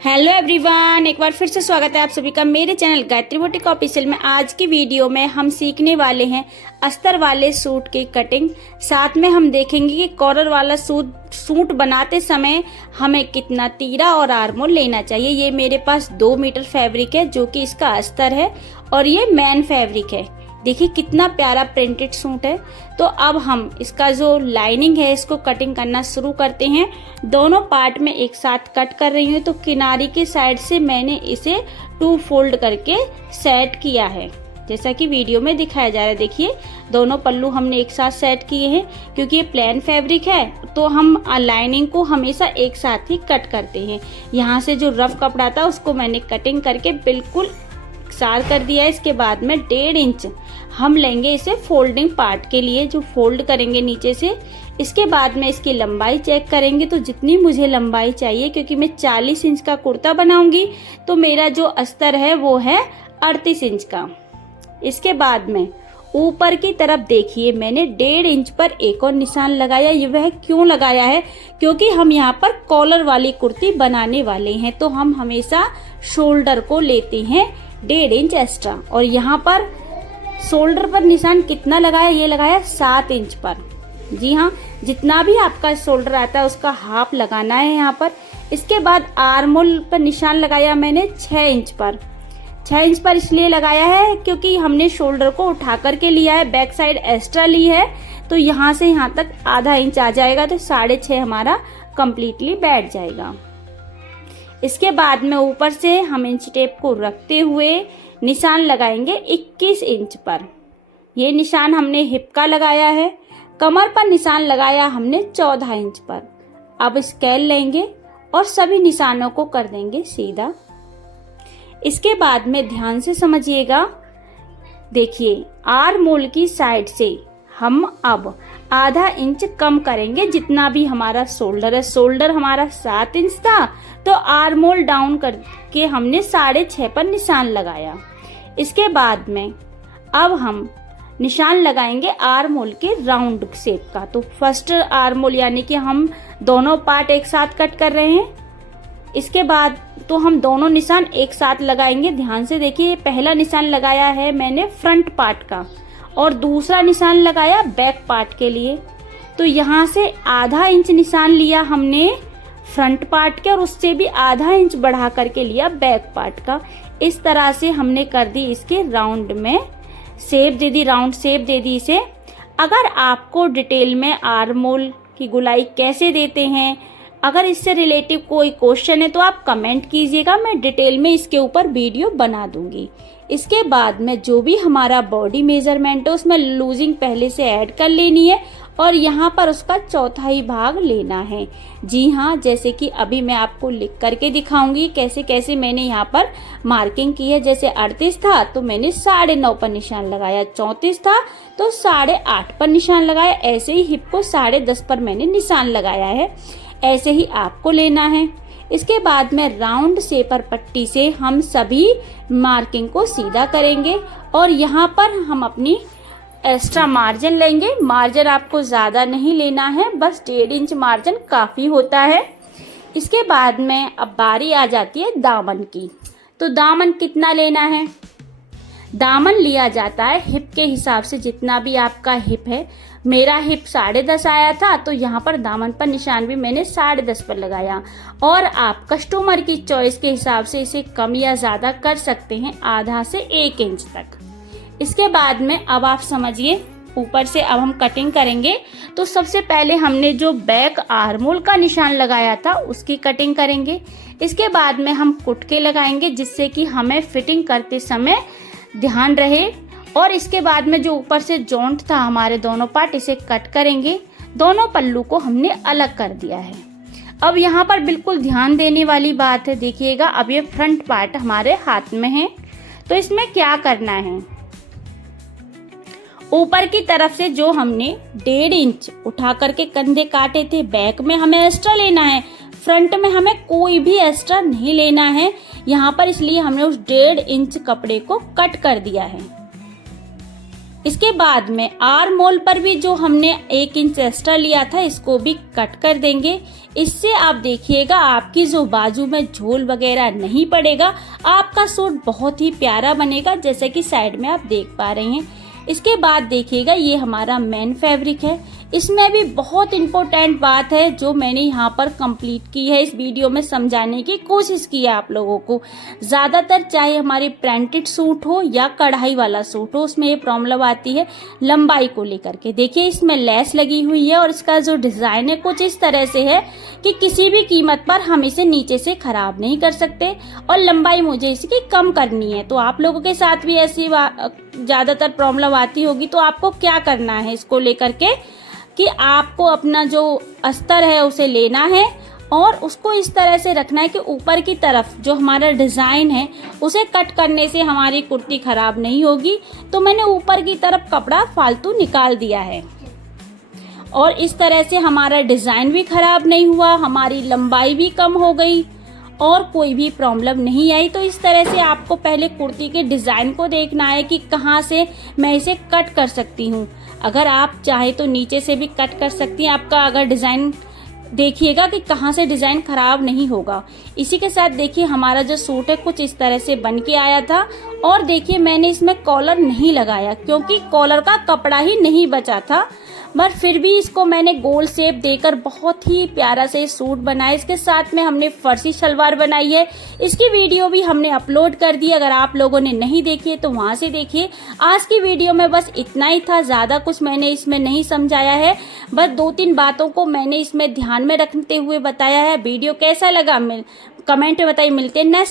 Hello everyone, एक बार फिर से स्वागत है आप सभी का मेरे चैनल गायत्री बुटीक ऑफिशियल में। आज की वीडियो में हम सीखने वाले हैं अस्तर वाले सूट की कटिंग। साथ में हम देखेंगे कि कॉलर वाला सूट बनाते समय हमें कितना तीरा और आर्मोल लेना चाहिए। ये मेरे पास 2 मीटर फैब्रिक है जो कि इसका अस्तर है और ये मैन फैब्रिक है। देखिए कितना प्यारा प्रिंटेड सूट है। तो अब हम इसका जो लाइनिंग है इसको कटिंग करना शुरू करते हैं। दोनों पार्ट में एक साथ कट कर रही हूँ। तो किनारे के साइड से मैंने इसे 2 फोल्ड करके सेट किया है जैसा कि वीडियो में दिखाया जा रहा है। देखिए दोनों पल्लू हमने एक साथ सेट किए हैं क्योंकि ये प्लेन फैब्रिक है तो हम लाइनिंग को हमेशा एक साथ ही कट करते हैं। यहाँ से जो रफ कपड़ा था उसको मैंने कटिंग करके बिल्कुल सार कर दिया है। इसके बाद में 1.5 इंच हम लेंगे इसे फोल्डिंग पार्ट के लिए, जो फोल्ड करेंगे नीचे से। इसके बाद में इसकी लंबाई चेक करेंगे तो जितनी मुझे लंबाई चाहिए, क्योंकि मैं 40 इंच का कुर्ता बनाऊंगी तो मेरा जो अस्तर है वो है 38 इंच का। इसके बाद में ऊपर की तरफ देखिए मैंने 1.5 इंच पर एक और निशान लगाया। ये वह क्यों लगाया है, क्योंकि हम यहाँ पर कॉलर वाली कुर्ती बनाने वाले हैं तो हम हमेशा शोल्डर को लेते हैं 1.5 इंच एक्स्ट्रा। और यहाँ पर शोल्डर पर निशान कितना लगाया, ये लगाया 7 इंच पर। जी हाँ, जितना भी आपका शोल्डर आता है उसका हाफ लगाना है यहाँ पर। इसके बाद आर्मोल पर निशान लगाया मैंने 6 इंच पर। 6 इंच पर इसलिए लगाया है क्योंकि हमने शोल्डर को उठा करके लिया है, बैक साइड एक्स्ट्रा ली है तो यहाँ से यहाँ तक आधा इंच आ जाएगा तो 6.5 हमारा कंप्लीटली बैठ जाएगा। इसके बाद में ऊपर से हम इंच टेप को रखते हुए निशान लगाएंगे 21 इंच पर। ये निशान हमने हिप का लगाया है। कमर पर निशान लगाया हमने 14 इंच पर। अब स्केल लेंगे और सभी निशानों को कर देंगे सीधा। इसके बाद में ध्यान से समझिएगा, देखिए आर्मोल की साइड से हम अब आधा इंच कम करेंगे जितना भी हमारा शोल्डर है। शोल्डर हमारा 7 इंच था तो आर्मोल डाउन करके हमने 6.5 पर निशान लगाया। इसके बाद में अब हम निशान लगाएंगे आर्मोल के राउंड शेप का। तो फर्स्ट आर्मोल यानी कि हम दोनों पार्ट एक साथ कट कर रहे हैं। इसके बाद तो हम दोनों निशान एक साथ लगाएंगे। ध्यान से देखिए, पहला निशान लगाया है मैंने फ्रंट पार्ट का और दूसरा निशान लगाया बैक पार्ट के लिए। तो यहाँ से आधा इंच निशान लिया हमने फ्रंट पार्ट के और उससे भी आधा इंच बढ़ा करके लिया बैक पार्ट का। इस तरह से हमने कर दी इसके राउंड में शेप दे दी, राउंड शेप दे दी इसे। अगर आपको डिटेल में आर्मोल की गुलाई कैसे देते हैं, अगर इससे रिलेटिव कोई क्वेश्चन है तो आप कमेंट कीजिएगा, मैं डिटेल में इसके ऊपर वीडियो बना दूंगी। इसके बाद में जो भी हमारा बॉडी मेजरमेंट है उसमें लूजिंग पहले से ऐड कर लेनी है और यहाँ पर उसका 1/4 भाग लेना है। जी हाँ, जैसे कि अभी मैं आपको लिख करके दिखाऊंगी कैसे कैसे मैंने यहाँ पर मार्किंग की है। जैसे 38 था तो मैंने 9.5 पर निशान लगाया, 34 था तो 8.5 पर निशान लगाया। ऐसे ही हिप को 10.5 पर मैंने निशान लगाया है, ऐसे ही आपको लेना है। इसके बाद में राउंड शेपर पट्टी से हम सभी मार्किंग को सीधा करेंगे और यहाँ पर हम अपनी एक्स्ट्रा मार्जिन लेंगे। मार्जिन आपको ज़्यादा नहीं लेना है, बस 1.5 इंच मार्जिन काफ़ी होता है। इसके बाद में अब बारी आ जाती है दामन की। तो दामन कितना लेना है, दामन लिया जाता है हिप के हिसाब से, जितना भी आपका हिप है। मेरा हिप 10.5 आया था तो यहाँ पर दामन पर निशान भी मैंने 10.5 पर लगाया। और आप कस्टमर की चॉइस के हिसाब से इसे कम या ज़्यादा कर सकते हैं, आधा से 1 इंच तक। इसके बाद में अब आप समझिए, ऊपर से अब हम कटिंग करेंगे। तो सबसे पहले हमने जो बैक आर्मोल का निशान लगाया था उसकी कटिंग करेंगे। इसके बाद में हम कुटके लगाएंगे जिससे कि हमें फिटिंग करते समय ध्यान रहे। और इसके बाद में जो ऊपर से जॉइंट था हमारे दोनों पार्ट, इसे कट करेंगे। दोनों पल्लू को हमने अलग कर दिया है। अब यहाँ पर बिल्कुल ध्यान देने वाली बात है, देखिएगा अब ये फ्रंट पार्ट हमारे हाथ में है तो इसमें क्या करना है, ऊपर की तरफ से जो हमने 1.5 इंच उठा करके कंधे काटे थे, बैक में हमें एक्स्ट्रा लेना है, फ्रंट में हमें कोई भी एक्स्ट्रा नहीं लेना है यहाँ पर। इसलिए हमने उस 1.5 इंच कपड़े को कट कर दिया है। इसके बाद में आर्म होल पर भी जो हमने 1 इंच एक्स्ट्रा लिया था इसको भी कट कर देंगे। इससे आप देखिएगा आपकी जो बाजू में झोल वगैरह नहीं पड़ेगा, आपका सूट बहुत ही प्यारा बनेगा, जैसे कि साइड में आप देख पा रहे हैं। इसके बाद देखिएगा ये हमारा मेन फैब्रिक है। इसमें भी बहुत इम्पोर्टेंट बात है जो मैंने यहाँ पर कंप्लीट की है, इस वीडियो में समझाने की कोशिश की है आप लोगों को। ज़्यादातर चाहे हमारी प्रिंटेड सूट हो या कढ़ाई वाला सूट हो, उसमें ये प्रॉब्लम आती है लंबाई को लेकर के। देखिए इसमें लेस लगी हुई है और इसका जो डिज़ाइन है कुछ इस तरह से है कि किसी भी कीमत पर हम इसे नीचे से खराब नहीं कर सकते, और लंबाई मुझे इसकी कम करनी है। तो आप लोगों के साथ भी ऐसी ज़्यादातर प्रॉब्लम आती होगी, तो आपको क्या करना है इसको लेकर के कि आपको अपना जो अस्तर है उसे लेना है और उसको इस तरह से रखना है कि ऊपर की तरफ जो हमारा डिज़ाइन है उसे कट करने से हमारी कुर्ती खराब नहीं होगी। तो मैंने ऊपर की तरफ कपड़ा फालतू निकाल दिया है और इस तरह से हमारा डिज़ाइन भी खराब नहीं हुआ, हमारी लंबाई भी कम हो गई और कोई भी प्रॉब्लम नहीं आई। तो इस तरह से आपको पहले कुर्ती के डिज़ाइन को देखना है कि कहाँ से मैं इसे कट कर सकती हूँ। अगर आप चाहे तो नीचे से भी कट कर सकती हैं, आपका अगर डिज़ाइन देखिएगा कि कहाँ से डिज़ाइन खराब नहीं होगा। इसी के साथ देखिए हमारा जो सूट है कुछ इस तरह से बन के आया था। और देखिए मैंने इसमें कॉलर नहीं लगाया क्योंकि कॉलर का कपड़ा ही नहीं बचा था, पर फिर भी इसको मैंने गोल शेप देकर बहुत ही प्यारा से सूट बनाया। इसके साथ में हमने फर्सी सलवार बनाई है, इसकी वीडियो भी हमने अपलोड कर दी, अगर आप लोगों ने नहीं देखी है तो वहाँ से देखिए। आज की वीडियो में बस इतना ही था, ज़्यादा कुछ मैंने इसमें नहीं समझाया है, बस 2-3 बातों को मैंने इसमें ध्यान में रखते हुए बताया है। वीडियो कैसा लगा कमेंट में बताइए। मिलते हैं नेक्स्ट